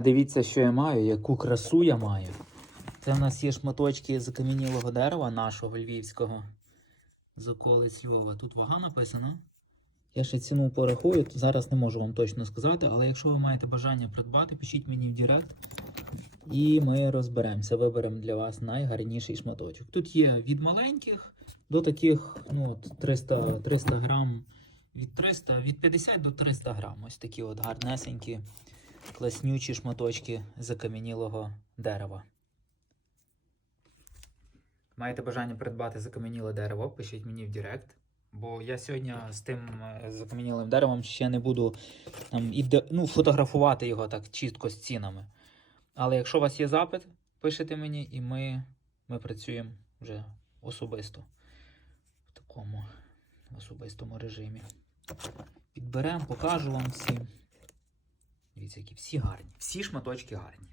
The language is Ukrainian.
Дивіться, що я маю, яку красу я маю. Це в нас є шматочки закам'янілого дерева нашого львівського з околиць Львова. Тут вага написана. Я ще ціну порахую, то зараз не можу вам точно сказати, але якщо ви маєте бажання придбати, пишіть мені в Директ. І ми розберемося, виберемо для вас найгарніший шматочок. Тут є від маленьких до таких, ну, от 300, 300 грам, від 300, від 50 до 300 грам. Ось такі от гарнесенькі, класнючі шматочки закам'янілого дерева. Маєте бажання придбати закам'яніле дерево, пишіть мені в Директ. Бо я сьогодні з тим е, закам'янілим деревом ще не буду там, іде, ну, фотографувати його так чітко з цінами. Але якщо у вас є запит, пишете мені, і ми, ми працюємо вже особисто в такому особистому режимі. Підберемо, покажу вам всім. Дивіться, які всі гарні. Всі шматочки гарні.